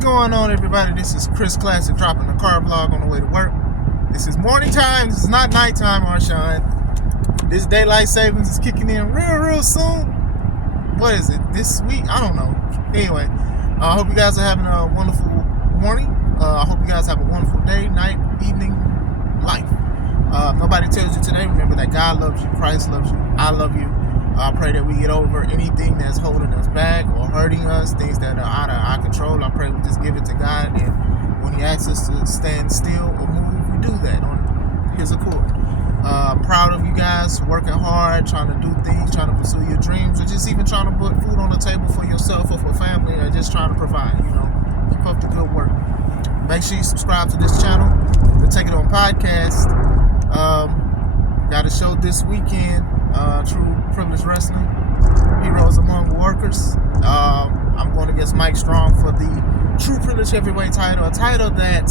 going on, everybody? This is Chris Classic dropping the car vlog on the way to work. This is morning time. This is not nighttime, Marshawn. This daylight savings is kicking in real soon. What is it? This week? I don't know. Anyway, I hope you guys are having a wonderful morning. I hope you guys have a wonderful day, night, evening, life. Nobody tells you today. Remember that God loves you, Christ loves you, I love you. I pray that we get over anything that's holding us back or hurting us, things that are out of our control. I pray we just give it to God, and when He asks us to stand still or move, we do that on His accord. I'm proud of you guys working hard, trying to do things, trying to pursue your dreams, or just even trying to put food on the table for yourself or for family, or just trying to provide. Keep up the good work. Make sure you subscribe to this channel. We'll take it on podcast. Got a show this weekend. True Privilege Wrestling, Heroes Among Workers. I'm going against Mike Strong for the True Privilege Heavyweight title, a title that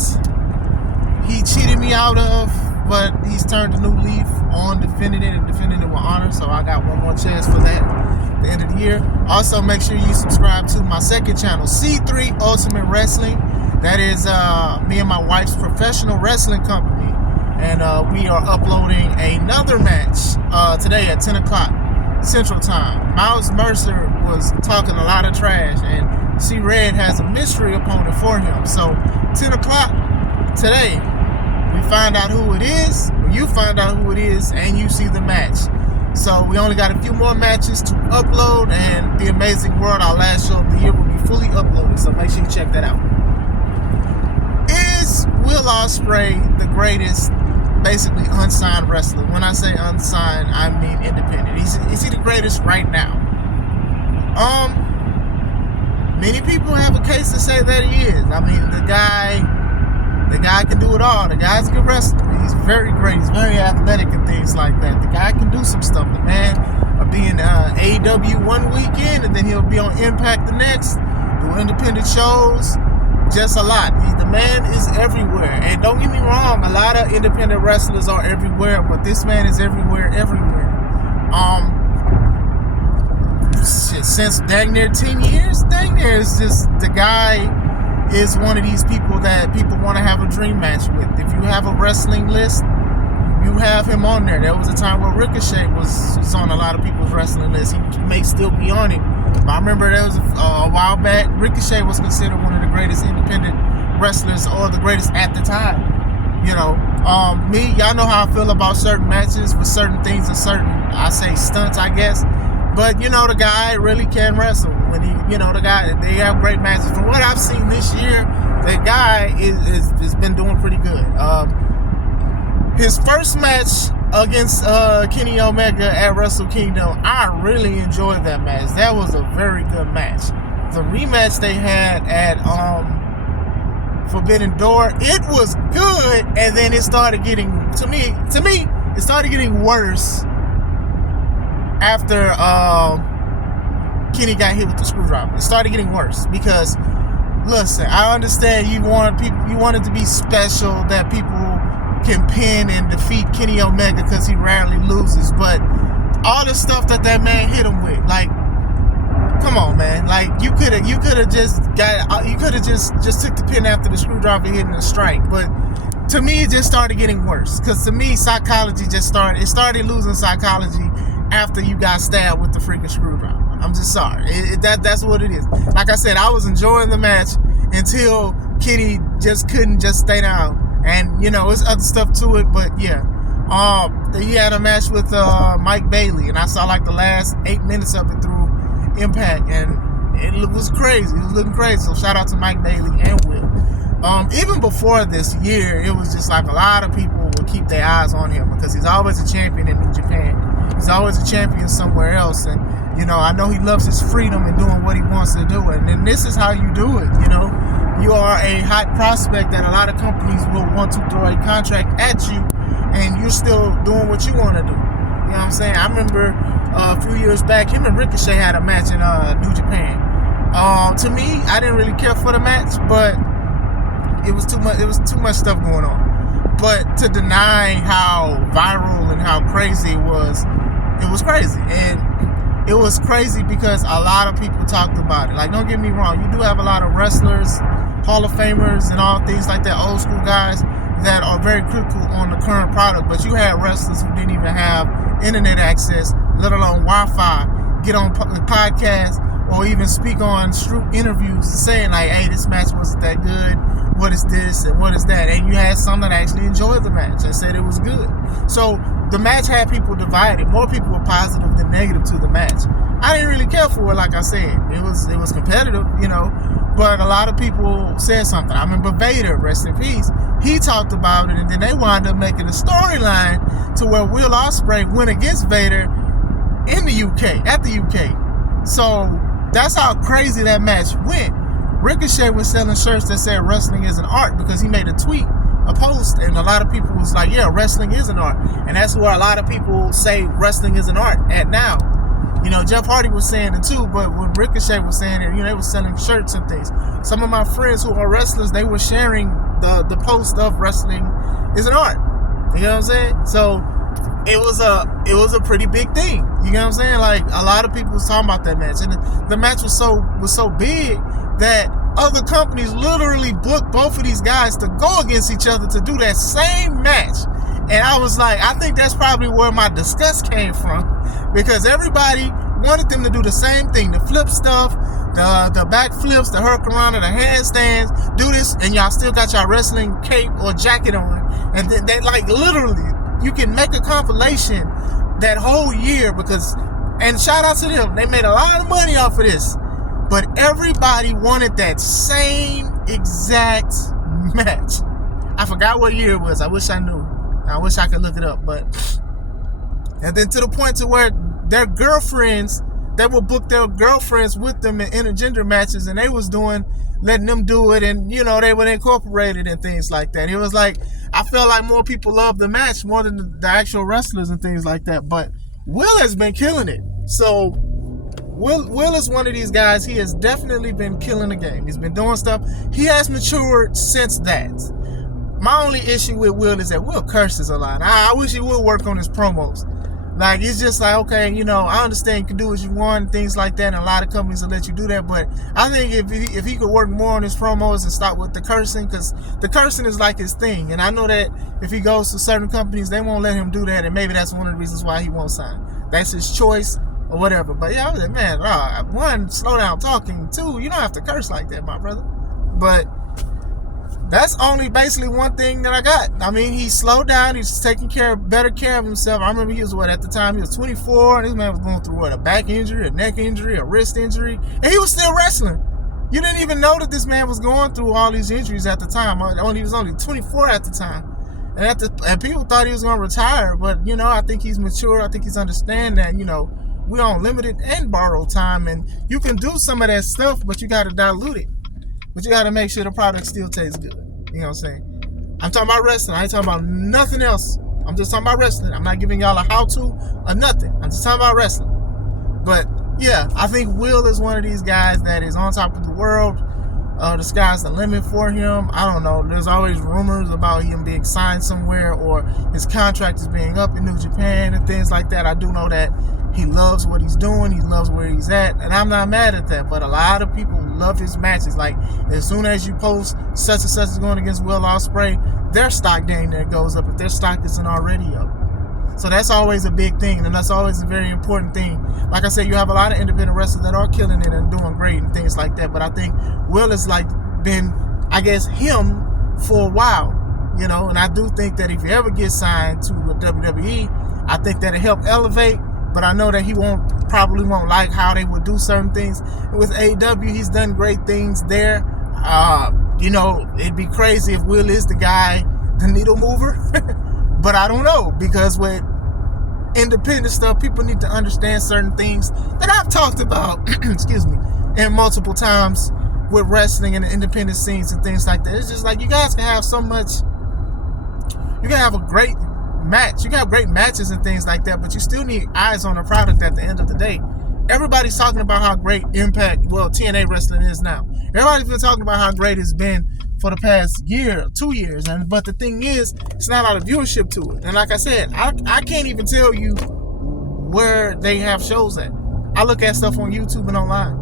he cheated me out of, but he's turned a new leaf on defending it and defending it with honor, so I got one more chance for that at the end of the year. Also, make sure you subscribe to my second channel, C3 Ultimate Wrestling. That is me and my wife's professional wrestling company. And we are uploading another match today at 10 o'clock Central Time. Miles Mercer was talking a lot of trash, and C-Red has a mystery opponent for him. So 10 o'clock today, we find out who it is, you find out who it is, and you see the match. So we only got a few more matches to upload, and The Amazing World, our last show of the year, will be fully uploaded. So make sure you check that out. Is Will Ospreay the greatest basically unsigned wrestler? When I say unsigned, I mean independent. Is he the greatest right now? Many people have a case to say that he is. I mean, the guy can do it all. The guy's a good wrestler. He's very great. He's very athletic and things like that. The guy can do some stuff. The man will be in AEW one weekend, and then he'll be on Impact the next, do independent shows. Just a lot. The man is everywhere. And don't get me wrong, a lot of independent wrestlers are everywhere, but this man is everywhere. Since dang near 10 years, is just, the guy is one of these people that people want to have a dream match with. If you have a wrestling list, you have him on there. There was a time where Ricochet was on a lot of people's wrestling lists. He may still be on it. I remember there was a while back, Ricochet was considered one of the greatest independent wrestlers, or the greatest at the time. Y'all know how I feel about certain matches with certain things and certain, I say stunts, I guess. But, the guy really can wrestle. When they have great matches. From what I've seen this year, the guy has been doing pretty good. His first match against Kenny Omega at Wrestle Kingdom, I really enjoyed that match. That was a very good match. The rematch they had at Forbidden Door, it was good, and then it started getting, to me, it started getting worse after Kenny got hit with the screwdriver. It started getting worse because, listen, I understand you want it to be special that people can pin and defeat Kenny Omega because he rarely loses, but all the stuff that man hit him with, like, come on, man, like, you could have just just took the pin after the screwdriver hitting the strike. But to me, it just started getting worse, because to me, psychology started losing psychology after you got stabbed with the freaking screwdriver. I'm just sorry, that's what it is. Like I said, I was enjoying the match until Kenny just couldn't just stay down. And, it's other stuff to it, but yeah. He had a match with Mike Bailey, and I saw like the last 8 minutes of it through Impact, and it was crazy. It was looking crazy. So shout out to Mike Bailey and Will. Even before this year, it was just like a lot of people would keep their eyes on him because he's always a champion in New Japan. He's always a champion somewhere else, and I know he loves his freedom and doing what he wants to do, and then this is how you do it. You are a hot prospect that a lot of companies will want to throw a contract at you, and you're still doing what you want to do. You know what I'm saying? I remember a few years back, him and Ricochet had a match in New Japan. To me, I didn't really care for the match, but it was too much. It was too much stuff going on. But to deny how viral and how crazy it was crazy. And it was crazy because a lot of people talked about it. Like, don't get me wrong, you do have a lot of wrestlers Hall of Famers and all things like that, old school guys that are very critical on the current product. But you had wrestlers who didn't even have internet access, let alone Wi-Fi, get on podcasts or even speak on interviews saying like, hey, this match wasn't that good. What is this and what is that? And you had some that actually enjoyed the match and said it was good. So the match had people divided. More people were positive than negative to the match. I didn't really care for it, like I said. It was competitive, but a lot of people said something. I remember Vader, rest in peace, he talked about it, and then they wound up making a storyline to where Will Ospreay went against Vader in the UK, at the UK. So that's how crazy that match went. Ricochet was selling shirts that said wrestling is an art because he made a post, and a lot of people was like, yeah, wrestling is an art. And that's where a lot of people say wrestling is an art at now. Jeff Hardy was saying it too, but when Ricochet was saying it, they were selling shirts and things. Some of my friends who are wrestlers, they were sharing the post of wrestling is an art. You know what I'm saying? So it was a pretty big thing. You know what I'm saying? Like, a lot of people was talking about that match, and the match was so big that other companies literally booked both of these guys to go against each other to do that same match. And I was like, I think that's probably where my disgust came from, because everybody wanted them to do the same thing, the flip stuff, the back flips, the hurricanrana, the handstands, do this, and y'all still got y'all wrestling cape or jacket on. And then they, like, literally, you can make a compilation that whole year and shout out to them, they made a lot of money off of this. But everybody wanted that same exact match. I forgot what year it was. I wish I knew. I wish I could look it up. And then to the point to where their girlfriends, they would book their girlfriends with them in intergender matches, and they was letting them do it, and they would incorporate it and things like that. It was like, I felt like more people loved the match more than the actual wrestlers and things like that. But Will has been killing it. So Will is one of these guys. He has definitely been killing the game. He's been doing stuff. He has matured since that. My only issue with Will is that Will curses a lot. I wish he would work on his promos. Like, it's just like, okay, I understand you can do what you want and things like that, and a lot of companies will let you do that, but I think if he could work more on his promos and stop with the cursing, because the cursing is like his thing, and I know that if he goes to certain companies, they won't let him do that, and maybe that's one of the reasons why he won't sign. That's his choice or whatever. But yeah, I was like, man, one, slow down talking. Two, you don't have to curse like that, my brother. But that's only basically one thing that I got. I mean, he slowed down. He's taking better care of himself. I remember he was, at the time, he was 24, and this man was going through, a back injury, a neck injury, a wrist injury, and he was still wrestling. You didn't even know that this man was going through all these injuries at the time. He was only 24 at the time. And people thought he was going to retire, but, I think he's mature. I think he's understand that, we're on limited and borrowed time, and you can do some of that stuff, but you got to dilute it. But you got to make sure the product still tastes good. You know what I'm saying? I'm talking about wrestling. I ain't talking about nothing else. I'm just talking about wrestling. I'm not giving y'all a how-to or nothing. I'm just talking about wrestling. But, yeah, I think Will is one of these guys that is on top of the world. The sky's the limit for him. I don't know. There's always rumors about him being signed somewhere, or his contract is being up in New Japan and things like that. I do know that he loves what he's doing. He loves where he's at. And I'm not mad at that. But a lot of people love his matches. Like, as soon as you post such and such is going against Will Ospreay, their stock dang there goes up if their stock isn't already up. So that's always a big thing, and that's always a very important thing. Like I said, you have a lot of independent wrestlers that are killing it and doing great and things like that. But I think Will has been, I guess, him for a while, And I do think that if he ever gets signed to a WWE, I think that'll help elevate. But I know that he probably won't like how they would do certain things. With AEW, he's done great things there. It'd be crazy if Will is the guy, the needle mover. But I don't know, because with independent stuff, people need to understand certain things that I've talked about, excuse me, and multiple times with wrestling and the independent scenes and things like that. It's just like, you guys can have so much, you can have a great match, you can have great matches and things like that, but you still need eyes on the product at the end of the day. Everybody's talking about how great TNA wrestling is now. Everybody's been talking about how great it's been for the past year, 2 years, but the thing is, it's not a lot of viewership to it. And like I said, I can't even tell you where they have shows at. I look at stuff on YouTube and online.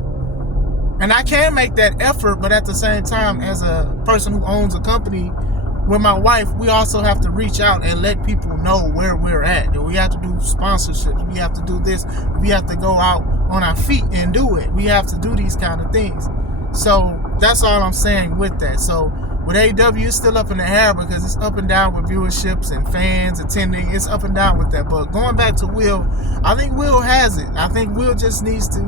And I can make that effort, but at the same time, as a person who owns a company with my wife, we also have to reach out and let people know where we're at. We have to do sponsorships. We have to do this. We have to go out on our feet and do it. We have to do these kind of things. So that's all I'm saying with that. So with AEW, it's still up in the air because it's up and down with viewerships and fans attending. It's up and down with that. But going back to Will, I think Will has it. I think Will just needs to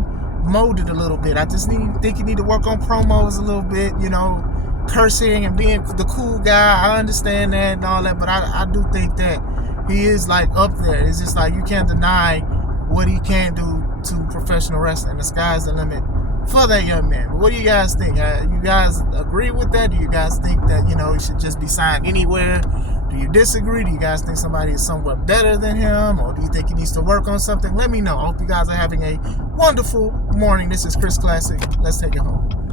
mold it a little bit. I just think you need to work on promos a little bit, you know, cursing and being the cool guy. I understand that and all that, but I do think that he is like up there. It's just like you can't deny what he can do to professional wrestling. The sky's the limit for that young man. But what do you guys think? You guys agree with that? Do you guys think that, you know, he should just be signed anywhere? Do you disagree? Do you guys think somebody is somewhat better than him? Or do you think he needs to work on something? Let me know. I hope you guys are having a wonderful morning. This is Chris Classic. Let's take it home.